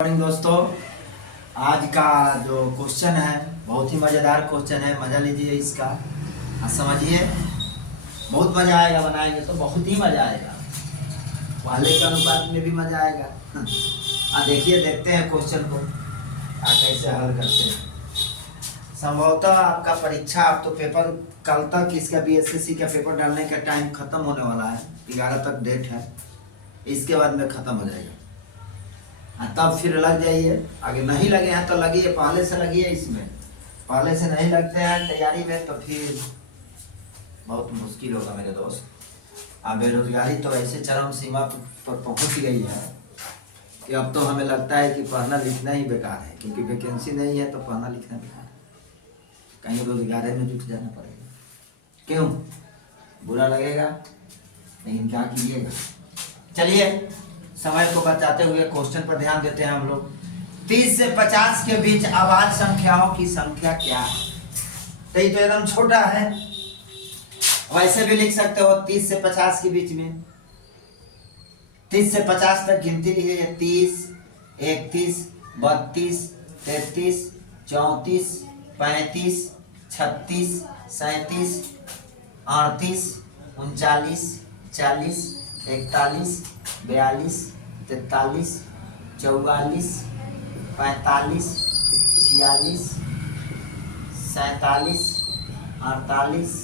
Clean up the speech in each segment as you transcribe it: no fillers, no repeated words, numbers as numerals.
Morning दोस्तों, आज का जो क्वेश्चन है बहुत ही मज़ेदार क्वेश्चन है। मज़ा लीजिए इसका और समझिए, बहुत मज़ा आएगा। बनाएंगे तो बहुत ही मज़ा आएगा, पहले के अनुपात में भी मज़ा आएगा। देखिए, देखते हैं क्वेश्चन को कैसे हल करते हैं। संभवतः आपका परीक्षा, आप तो पेपर कल तक इसका बीएसएससी का पेपर डालने का टाइम ख़त्म होने वाला है। 11 तक डेट है, इसके बाद में ख़त्म हो जाएगा। तब फिर लग जाइए। आगे नहीं लगे हैं तो लगिए, पहले से लगिए। इसमें पहले से नहीं लगते हैं तैयारी में तो फिर बहुत मुश्किल होगा मेरे दोस्त। अब बेरोजगारी तो ऐसे चरम सीमा पर पहुंच गई है कि अब तो हमें लगता है कि पढ़ना लिखना ही बेकार है, क्योंकि वैकेंसी नहीं है तो पढ़ना लिखना बेकार है। कहीं रोजगार में जुट जाना पड़ेगा। क्यों? बुरा लगेगा, लेकिन क्या कीजिएगा। चलिए, समय को बचाते हुए क्वेश्चन पर ध्यान देते हैं हम लोग। 30 से 50 के बीच अभाज्य संख्याओं की संख्या क्या है? तो ये तो एकदम छोटा है, वैसे भी लिख सकते हो 30 से 50 के बीच में। 30 से 50 तक गिनती लिखिए। 30, 31, 32, 33, 34, 35, 36, 37, 38, 39, 40, 41, 42, 43, 44, 45, 46, 47, 48,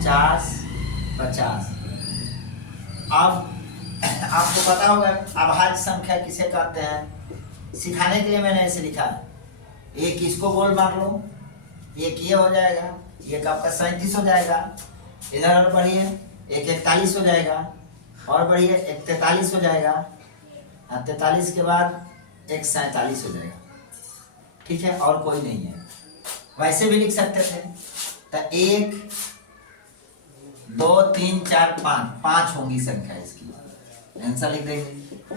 49, 50। अब आपको पता होगा अभाज्य संख्या किसे कहते हैं। सिखाने के लिए मैंने ऐसे लिखा है। एक इसको गोल मार लो, एक ये हो जाएगा, एक आपका 37 हो जाएगा। इधर और बढ़िए, एक 41 हो जाएगा, और बढ़िए एक 43 हो जाएगा, और 43 के बाद एक 47 हो जाएगा। ठीक है, और कोई नहीं है। वैसे भी लिख सकते थे तो 1, 2, 3, 4, 5 होंगी संख्या इसकी। आंसर लिख देंगे।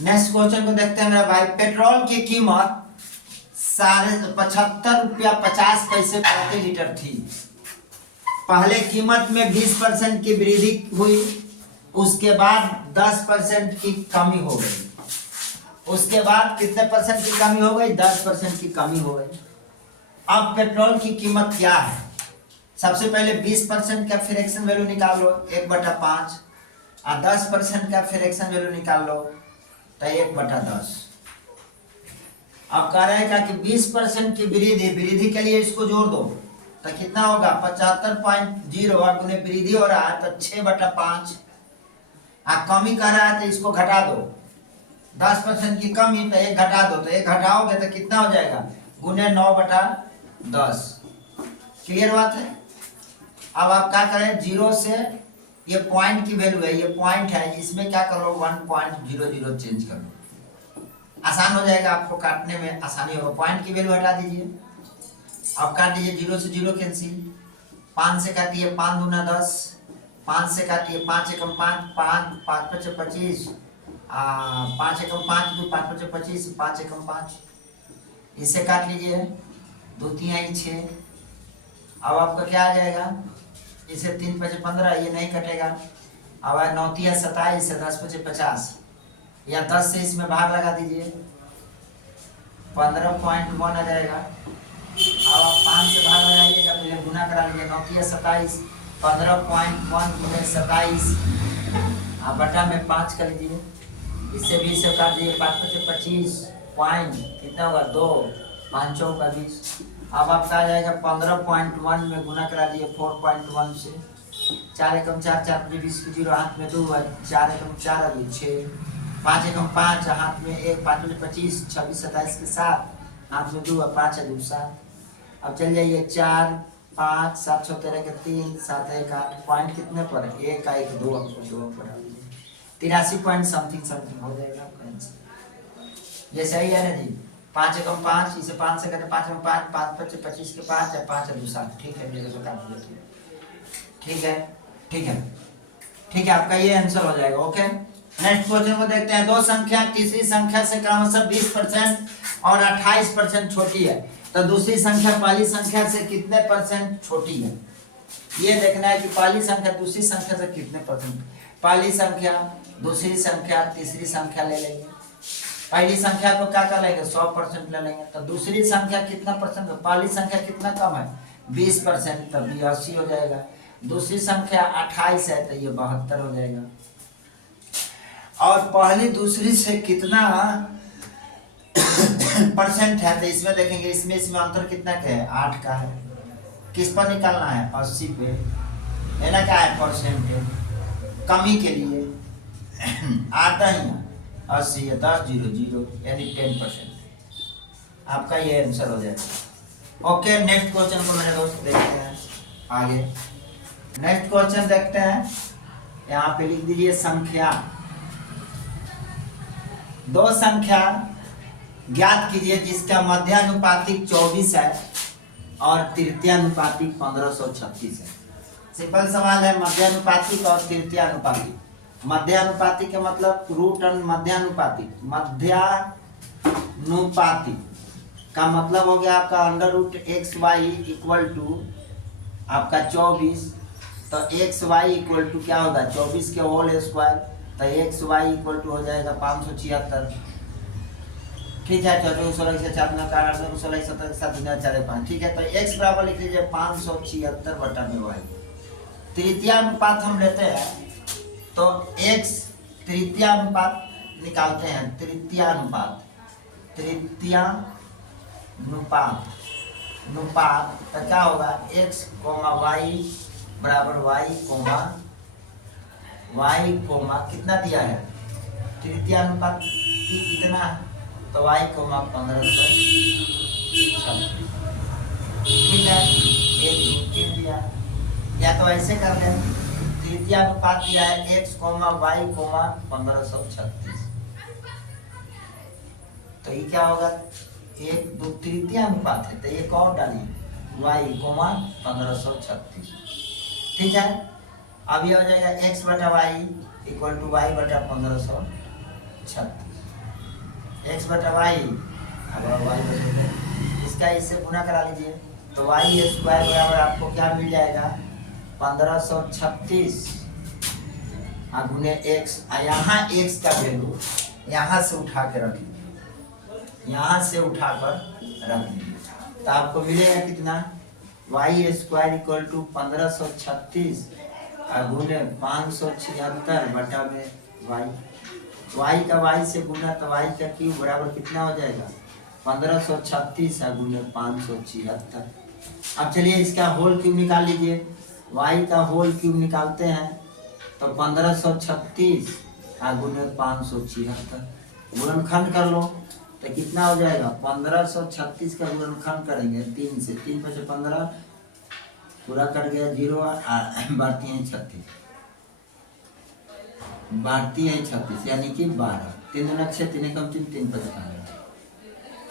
नेक्स्ट क्वेश्चन को देखते हैं मेरा भाई। पेट्रोल की कीमत 75 रुपया 50 पैसे प्रति लीटर थी। पहले कीमत में 20% की वृद्धि हुई, उसके बाद 10% की कमी हो गई। उसके बाद कितने परसेंट की कमी हो गई? 10% की कमी हो गई। अब पेट्रोल की कीमत क्या है? सबसे पहले 20% का फ्रैक्शन वैल्यू निकाल लो, 1/5, और 10% का फ्रैक्शन वैल्यू निकाल लो तो 1/10। अब कह रहेगा कि 20% की वृद्धि के लिए इसको जोड़ दो तो कितना होगा? 75.0 गुने वृद्धि हो रहा है तो 6/5। कमी कर रहा है तो इसको घटा दो। 10% की कमी तो 1 घटा दो, तो 1 घटाओगे तो कितना हो जाएगा? गुने 9/10। क्लियर बात है। अब आप क्या करें, 0 से, ये पॉइंट की वैल्यू है, ये पॉइंट है, इसमें क्या कर लो 1.00 चेंज कर लो। आसान हो जाएगा, आपको काटने में आसानी होगा। पॉइंट की वैल्यू हटा दीजिए। अब काट दीजिए, 0 से 0 कैंसिल। 5 से काटिए 5 दूना 10, 5 से काटिए 5 एकम 5, 5 5 5 25, 5 एकम 5 2 5 5 25, 5 एकम 5। इससे काट लीजिए, 2 3 6। अब आपका क्या आ जाएगा? इसे 3 5 15, ये नहीं कटेगा। अब 9 3 27, 10 5 50, या 10 से इसमें भाग लगा दीजिए, 15.1 आ जाएगा। अब आप 5 से भाग लगाइएगा, पहले गुना करा लीजिए। 9 3 27, 15.1 गुने 27, आप बटा में 5 कर लीजिए। इससे भी इसे काट दीजिए, 5 5 25, पॉइंट कितना होगा? 2, 5 4 का 20। अब आपका आ जाएगा 15.1 में गुना करा दिए 4.1 से। 4 एकम 4, 4 5 20 की 0, हाथ में 2 है, 4 एकम 4 अभी 6, 5 एकम 5, हाथ में 1, 5 5 25, 26 27 के 7, हाथ में 2 है, 5 है 2 7। अब चल जाइए 4 5 7 6 13 के 3 7 1 8। पॉइंट कितने पर है? 1 का 1 2 पर 83 पॉइंट समथिंग हो जाएगा आपका आंसर। ये सही है ना जी? 5 एकम 5, इसे 5 से करते 5 एकम 5, 5 5 25 के 5 है, 5 है 2 7। ठीक है, मेरे को काट दिया। ठीक है, ठीक है, ठीक है, आपका ये आंसर हो जाएगा। ओके, नेक्स्ट क्वेश्चन को देखते हैं। दो संख्या तीसरी संख्या से क्रमशः 20% और 28% छोटी है, तो दूसरी संख्या पहली संख्या से कितने परसेंट छोटी है? ये देखना है कि पहली संख्या दूसरी संख्या से कितने परसेंट। पहली संख्या, दूसरी संख्या, तीसरी संख्या ले लेंगे। पहली संख्या को क्या कर लेंगे 100% ले लेंगे, तो दूसरी संख्या कितना परसेंट, पहली संख्या कितना कम है 20%, तब ये 80 हो जाएगा। दूसरी संख्या 28 है तो ये 72 हो जाएगा। और पहली दूसरी से कितना परसेंट है, तो इसमें देखेंगे, इसमें अंतर कितना का है 8 का है। किस पर निकालना है 80 पे, है ना, क्या है परसेंट कमी के लिए आता ही 80 है 10 0 0 यानी 10%। आपका ये आंसर हो जाएगा। ओके, नेक्स्ट क्वेश्चन को मेरे दोस्त देखते हैं आगे। नेक्स्ट क्वेश्चन देखते हैं, यहाँ पे लिख दीजिए संख्या, दो संख्या ज्ञात कीजिए जिसका मध्यानुपातिक 24 है और तृतीयानुपातिक 1536 है। सिंपल सवाल है, मध्यानुपातिक और तृतीयानुपातिक। मध्यानुपातिक का मतलब रूट एंड मध्यानुपातिक, मध्यानुपातिक का मतलब हो गया आपका under root x y equal to आपका 24, तो एक्स वाई इक्वल टू क्या होगा 24 के होल स्क्वायर, तो एक्स वाई इक्वल टू हो जाएगा 576। ठीक है, 14 16 से 4 में 16 17 के साथ 4 5, ठीक है, तो एक्स बराबर लिख लीजिए 576 बटा में वाई। तृतीयानुपात हम लेते हैं तो एक्स तृतीयानुपात निकालते हैं, तृतीयानुपात नुपात तो क्या होगा x कोमा वाई बराबर वाई कोमा कितना दिया है तृतीयानुपात कितना, तो y कोमा 1536। ठीक है, 1 2 3 दिया, या तो ऐसे कर लें, तृतीयानुपात दिया है x कोमा वाई कोमा 1536, तो ये क्या होगा 1 2 तृतीयानुपात है, तो एक और डालिए y कोमा 1536। ठीक है, अब ये हो जाएगा x बटा वाई इक्वल टू वाई बटा 1536, x बटा वाई, अब वाई बटा, इसका इससे गुना करा लीजिए, तो वाई स्क्वायर बराबर आपको क्या मिल जाएगा 1536 गुने x। यहाँ x का वैल्यू यहाँ से उठा के रख लीजिए, यहाँ से उठाकर रख लीजिए, तो आपको मिलेगा कितना वाई स्क्वायर इक्वल टू 1536 गुने 576 बटा में वाई, वाई का वाई से गुना, तो वाई का क्यूब बराबर कितना हो जाएगा 1536 गुने 576। अब चलिए इसका होल क्यूब निकाल लीजिए, वाई का होल क्यूब निकालते हैं तो 1536 गुने 576, गुणनखंड कर लो तो कितना हो जाएगा 1536 का गुणनखंड करेंगे 3 से, 3 पे से 15 पूरा कट गया 0, बढ़ती है 36, बढ़ती है 36 यानी कि 12, 3 6 3 कम 3 3 पे 15,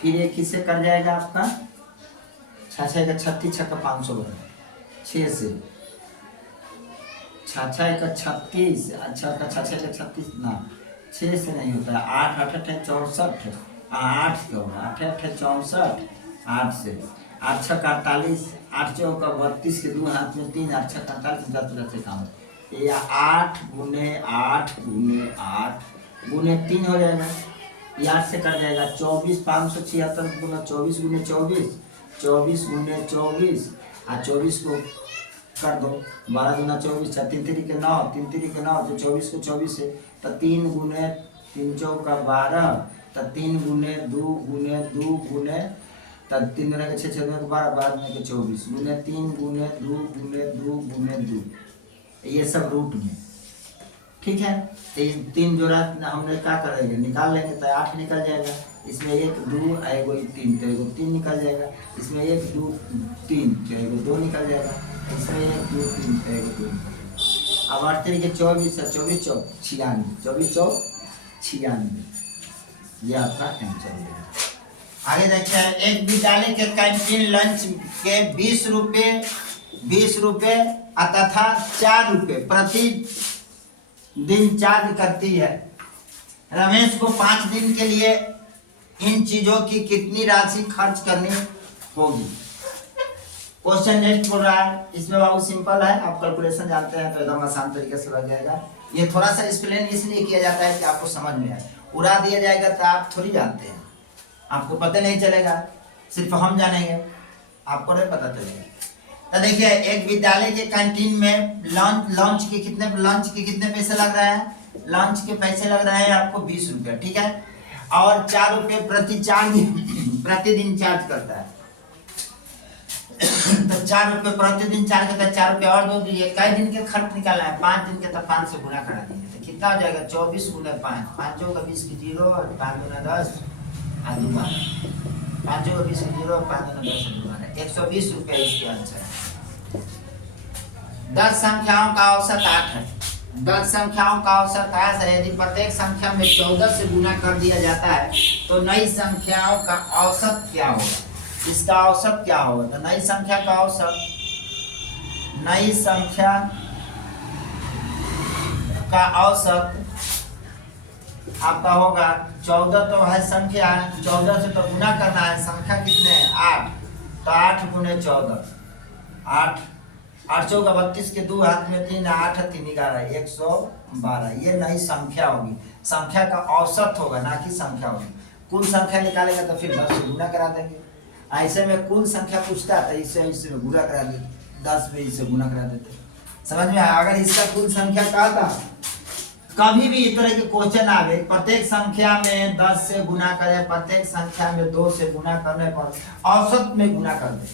फिर एक किससे कट जाएगा आपका 6 6 का 36 6 का 500 बना 6 से 6 6 का 36, अच्छा का 6 6 का 36 ना 6 से नहीं होता है, 8 8 8 64, 8 से होगा 8 8 64, 8 से 8 6 का 48, 8 चौका 32 के 2 हाथ में 3, 8 6 का 48 10 से काम, ये 8 गुने 8 गुने 8 गुने 3 हो जाएगा, ये 8 से कट जाएगा 24 576 गुना 24 गुने 24, 24 गुने 24 24 को कर दो 12 गुना 24, 3 3 के 9, 3 3 के 9, तो 24 को 24 से, तो 3 गुने 3 चौका 12, तो 3 गुने 2 गुने 2 गुने, तो 3 गुने के 6 6 गुने के 12 12 गुने के 24 गुने 3 गुने 2 गुने 2 गुने 2, ये सब रूट में। ठीक है, तो 3 जोड़ा हमने क्या करेंगे निकाल लेंगे, तो 8 निकल जाएगा, इसमें 1 2 एगो 3, तो एगो 3 निकल जाएगा, इसमें 1 2 3 तो एगो 2 निकल जाएगा, इसमें 1 2 3 तो एगो 2 निकल जाएगा। अब 8 तरीके 24 24 96, 24 96, ये आपका आंसर हो गया। आगे देखते हैं, एक विद्यालय के कैंटीन लंच के 20 रुपए तथा 4 रुपए प्रति दिन चार्ज करती है। रमेश को 5 दिन के लिए इन चीजों की कितनी राशि खर्च करनी होगी। क्वेश्चन नेक्स्ट बोल रहा है, इसमें बहुत सिंपल है, आप कैलकुलेशन जानते हैं तो एकदम आसान तरीके से लग जाएगा। ये थोड़ा सा एक्सप्लेन इसलिए किया जाता है कि आपको समझ में आए। उड़ा दिया जाएगा तो आप थोड़ी जानते हैं, आपको पता नहीं चलेगा, सिर्फ हम जानेंगे, आपको नहीं पता चलेगा। तो देखिए एक विद्यालय के कैंटीन में लंच के कितने पैसे लग रहे हैं? लंच के पैसे लग रहे हैं आपको 20 रुपये, ठीक है, और 4 रुपये प्रतिदिन चार्ज करता है। तो 4 रुपये प्रतिदिन चार्ज करता है, 4 रुपये और दो दीजिए। कई दिन के खर्च निकालना है, 5 दिन के, तो 5 से गुना करा दीजिए, तो कितना हो जाएगा? 24 गुना 5, 5 का 20 की 0, 5 गुना 10 और 2 12, 5 का 20 की 0, 5 गुना 10 और 2 12, 120 रुपये इसके आंसर है। 10 संख्याओं का औसत 8 है। 10 संख्याओं का औसत 8 है। यदि प्रत्येक संख्या में 14 से गुना कर दिया जाता है तो नई संख्याओं का औसत क्या होगा? इसका औसत क्या होगा? तो नई संख्या का औसत, नई संख्या का औसत आपका होगा 14, तो है संख्या, 14 से तो गुना करना है, संख्या कितने हैं? 8, तो 8 गुने 14, 8 8 चौका 32 के 2 हाथ में 3, 8 3 11, 112। ये नई संख्या होगी, संख्या का औसत होगा, ना कि संख्या होगी। कुल संख्या निकालेगा तो फिर 10 से गुना करा देंगे। ऐसे में कुल संख्या पूछता है तो इससे गुना करा देते, 10 में इससे गुना करा देते। समझ में आया? अगर इसका कुल संख्या कहा था, कभी भी इस तरह के क्वेश्चन आवे, प्रत्येक संख्या में 10 से गुना करे, प्रत्येक संख्या में 2 से गुना करने पर औसत में गुना कर दे,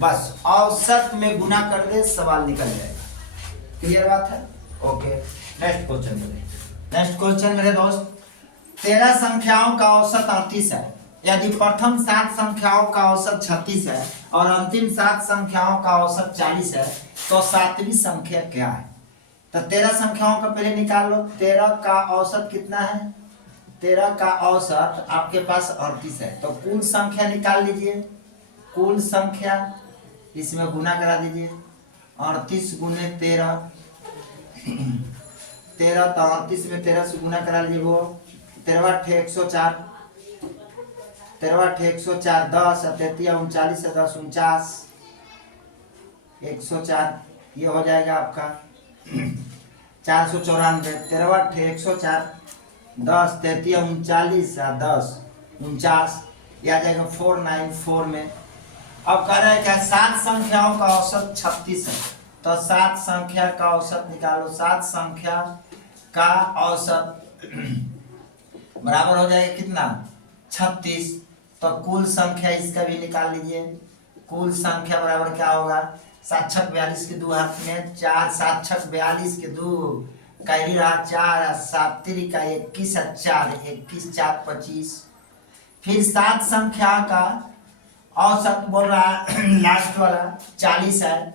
बस औसत में गुना कर दे, सवाल निकल जाएगा। क्लियर बात है? ओके, नेक्स्ट क्वेश्चन करें। नेक्स्ट क्वेश्चन मेरे दोस्त, 13 संख्याओं का औसत 38 है। यदि प्रथम 7 संख्याओं का औसत 36 है और अंतिम 7 संख्याओं का औसत 40 है, तो 7वीं संख्या क्या है? तो 13 संख्याओं का पहले निकाल लो। 13 का औसत कितना है? 13 का औसत आपके पास 38 है, तो कुल संख्या निकाल लीजिए। कुल संख्या इसमें गुना करा दीजिए, 38 गुने 13, 13, तो 38 में 13 से गुना करा लीजिए, वो 13 × 104, 13 × 104, 10 और 33 39 से 10 49, 104, ये हो जाएगा आपका 494। 13 × 104, 10 33 39 और 10 49, ये आ जाएगा 494 में। अब कह रहे हैं क्या? 7 संख्याओं का औसत 36 है, तो 7 संख्या का औसत निकालो। 7 संख्या का औसत बराबर हो जाएगा कितना? 36, तो कुल संख्या इसका भी निकाल लीजिए। कुल संख्या बराबर क्या होगा? 7 छक 42 के 2 हाथ में 4, 7 छक 42 के 2, कैरी रहा 4, 7 तिरिका 21 और 4, 21 4 25। फिर 7 संख्या का औसत बोल रहा है लास्ट वाला 40 है,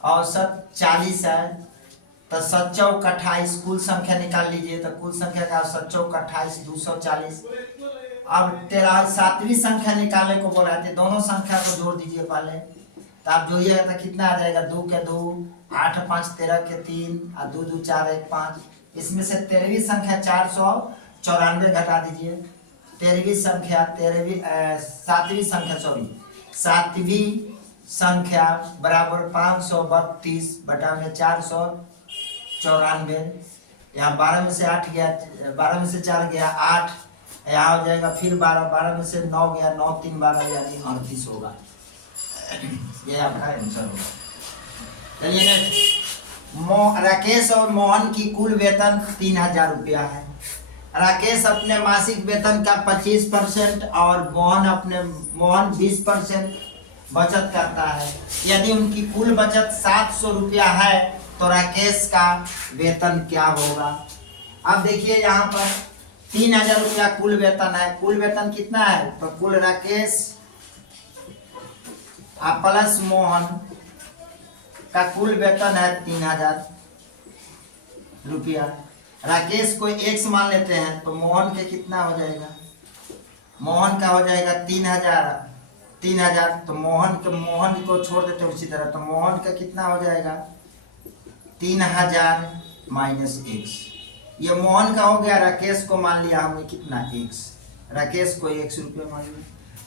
औसत 40 है, तो 7 चौक 28, कुल संख्या निकाल लीजिए। तो कुल संख्या का 7 चौक 28, 240। अब 7वीं संख्या निकालने को बोला है, दोनों संख्या को जोड़ दीजिए पहले, तो आप जोड़िएगा तो कितना आ जाएगा? 2 के 2, 8 5 13 के 3 और 2 2 4 1 5। इसमें से 13वीं संख्या 494 घटा दीजिए। 7वीं संख्या बराबर 532 बटा में 494। यहाँ 12 में से 8 गया, 12 में से 4 गया 8, यहाँ हो जाएगा फिर 12, 12 में से 9 गया, 9 3 12 यानी 38 होगा। ये आपका आंसर होगा। चलिए नेक्स्ट, राकेश और मोहन की कुल वेतन 3000 रुपया है। राकेश अपने मासिक वेतन का 25% और मोहन 20% बचत करता है। यदि उनकी कुल बचत 700 रुपया है तो राकेश का वेतन क्या होगा? अब देखिए यहाँ पर 3000 रुपया कुल वेतन है। कुल वेतन कितना है? तो कुल राकेश प्लस मोहन का कुल वेतन है 3000 रुपया। राकेश को x मान लेते हैं तो मोहन के कितना हो जाएगा? मोहन का हो जाएगा 3000, तो मोहन को छोड़ देते हैं उसी तरह, तो मोहन का कितना हो जाएगा? 3000 माइनस x। ये मोहन का हो गया। राकेश को मान लिया हमने कितना? x। राकेश को 100 रुपये मान लिया,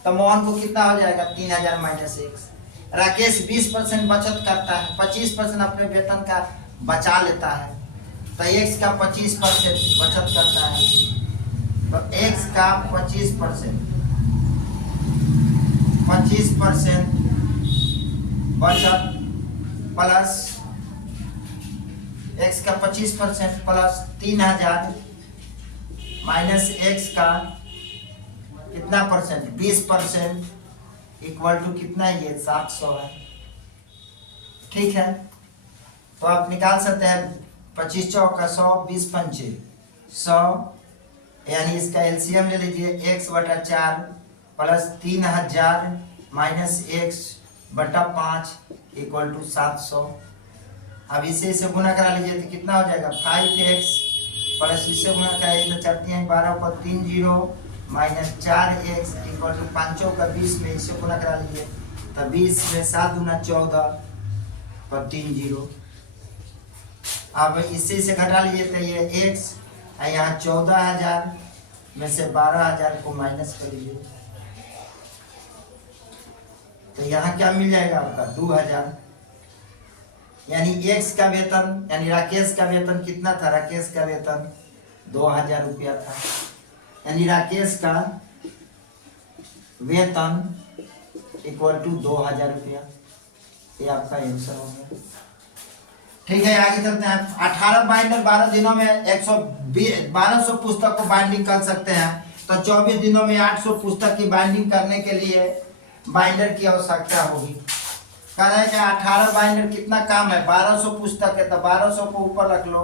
तो मोहन को कितना हो जाएगा? 3000 माइनस x। राकेश 20% बचत करता है, 25% अपने वेतन का बचा लेता है, तो x का 25% बचत करता है। तो x का 25% 25% बचत प्लस x का 25% प्लस 3000 माइनस x का कितना परसेंट 20% इक्वल टू कितना है, ये 700 है। ठीक है, तो आप निकाल सकते हैं 25 चौका 100, 20 पंचे 100, यानी इसका एलसीएम ले लीजिए x बटा 4 प्लस 3000 माइनस x बटा 5 इक्वल टू 700। अब इसे गुना करा लीजिए तो कितना हो जाएगा 5x प्लस इसे गुना कराइए तो 4 3 12 पर 3 0 माइनस 4x इक्वल टू 5 का 20 में इसे गुना करा लीजिए तो 20 में 7 गुना 14 पर 3 0। अब इससे घटा लीजिए तो ये x यहाँ 14,000 में से 12,000 को माइनस कर लीजिए तो यहाँ क्या मिल जाएगा आपका 2,000। यानी x का वेतन यानी राकेश का वेतन कितना था, राकेश का वेतन 2,000 रुपया था। यानी राकेश का वेतन इक्वल टू 2,000 रुपया। ये आपका आंसर हो गया। ठीक है, आगे चलते हैं। 18 बाइंडर 12 दिनों में 1200 पुस्तक को बाइंडिंग कर सकते हैं, तो 24 दिनों में 800 पुस्तक की बाइंडिंग करने के लिए बाइंडर की आवश्यकता होगी। कह रहे हैं कि 18 बाइंडर कितना काम है, 1200 पुस्तक है तो 1200 को ऊपर रख लो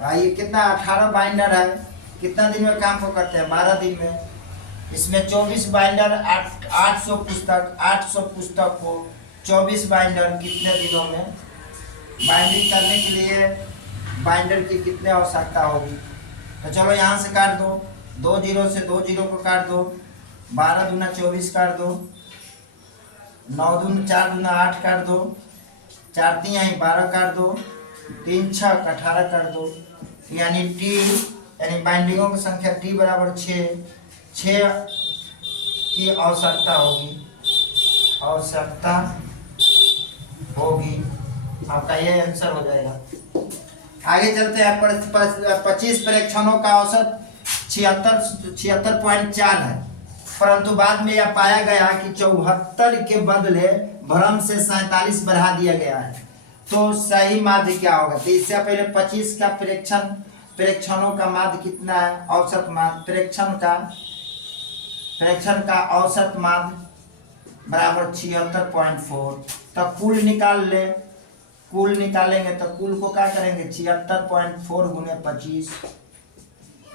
भाई। ये कितना 18 बाइंडर है, कितना दिन में काम को करते हैं 12 दिन में। इसमें 24 बाइंडर 800 पुस्तक, 800 पुस्तक को 24 बाइंडर कितने दिनों में बाइंडिंग करने के लिए बाइंडर की कितने आवश्यकता होगी। तो चलो यहाँ से काट दो, 2 जीरो से 2 जीरो को काट दो, 12 दूना 24 काट दो, 9 दूना 4 दूना 8 काट दो, 4 3 यहीं 12 काट दो, 3 6 18 काट दो। यानी टी यानी बाइंडिंगों की संख्या टी बराबर 6 की आवश्यकता होगी। आपका ये आंसर हो जाएगा। आगे चलते हैं। 25 परीक्षणों का औसत 76.4 है, परंतु बाद में यह पाया गया कि 74 के बदले भ्रम से 47 बढ़ा दिया गया है, तो सही माध्य क्या होगा। तो इससे पहले 25 का परीक्षणों का माध्य कितना है, औसत माध्य परीक्षण का औसत माध्य बराबर 76.4। तो कुल निकाल ले, कुल निकालेंगे तो कुल को क्या करेंगे 76.4 गुने 25,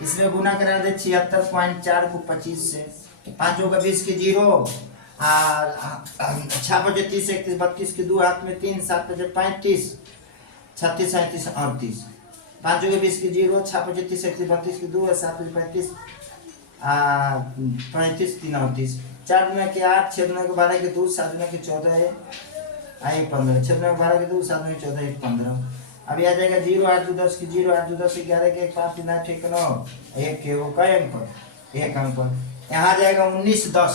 इसमें गुना करा दे 76.4 को 25 से, 5 का 20 की 0, 6 बजे 30 31 32 के 2 हाथ में 3, 7 बजे 35 36 37 38, 5 के 20 की 0, 6 बजे 30 31 32 के 2, 7 बजे 35 35 3 38, 4 दुना के 8, 6 दुना के 12 के 2, 7 दुना के 14 है 15, 6 दुना के 12 के 2, 7 दुना के 14 15। अभी आ जाएगा 0 8 2 10 की 0, 8 2 10 11 के 1 5 3 8 6 9 1 के वो कई अंक पर 1 अंक पर। यहाँ आ जाएगा 19 10,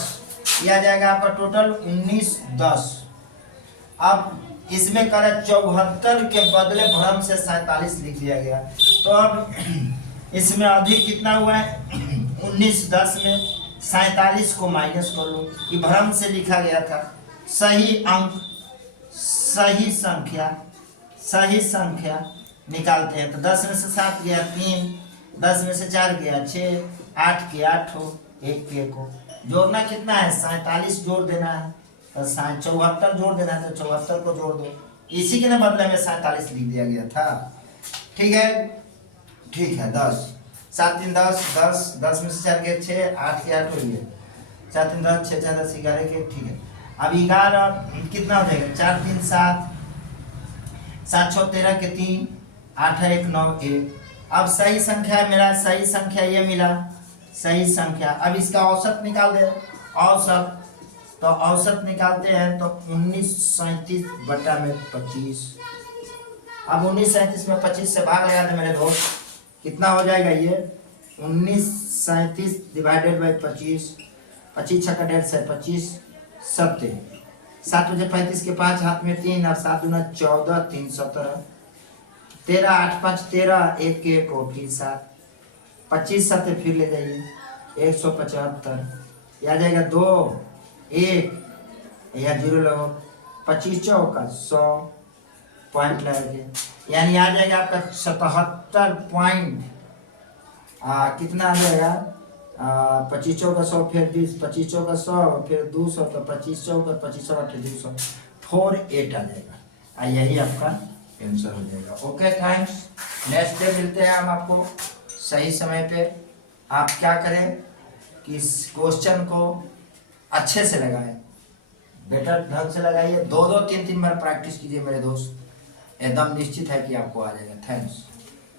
यह आ जाएगा आपका टोटल 19 10। अब इसमें करें 74 के बदले भ्रम से 47 लिख दिया गया, तो अब इसमें अधिक कितना हुआ है 19 10 में 47 को माइनस कर लो, ये भ्रम से लिखा गया था। सही अंक सही संख्या निकालते हैं, तो 10 में से 7 गया 3, 10 में से 4 गया 6, 8 के 8 हो 1 के 1 हो। जोड़ना कितना है 47 जोड़ देना है, तो 74 जोड़ देना है, तो 74 को जोड़ दो। इसी के ना बदले में 47 लिख दिया गया था। ठीक है 10 7 3 10 10 10 में से 4 के 6, 8 के 8 हो गया, 4 3 10 6 4 10 11 के। ठीक है, अब 11 कितना हो जाएगा 4 3 7 7 6 13 के 3, 8 1 9 1। अब सही संख्या मेरा सही संख्या ये मिला, सही संख्या। अब इसका औसत निकाल दे, औसत तो औसत निकालते हैं तो 1937 बटा में 25। अब 1937 में 25 से भाग लगा दे मेरे दोस्त, कितना हो जाएगा ये 1937 डिवाइडेड बाई 25, 25 छक्का 1.5 से 25 70, 7 बजे 35 के 5 हाथ में 3, और 7 दूना 14 3 17, 13 8 5 13 1 के 1 3 7, 25 सत्ते फिर ले जाइए, 175। यह आ जाएगा 2 1, या 0 लगो, 25 चौका 100 पॉइंट लगे, यानी आ जाएगा आपका 77 पॉइंट। कितना आ जाएगा? 25 चौका 100, फिर 20, 25 चौका 100, फिर 200, तो 25 चौका 25 8 200, 48 आ जाएगा। यही आपका आंसर हो जाएगा। Okay, thanks. नेक्स्ट डे मिलते हैं हम आपको सही समय पे। आप क्या करें कि इस क्वेश्चन को अच्छे से लगाएं, बेटर ढंग से लगाइए, 2-2 3-3 बार प्रैक्टिस कीजिए मेरे दोस्त, एकदम निश्चित है कि आपको आ जाएगा। थैंक्स।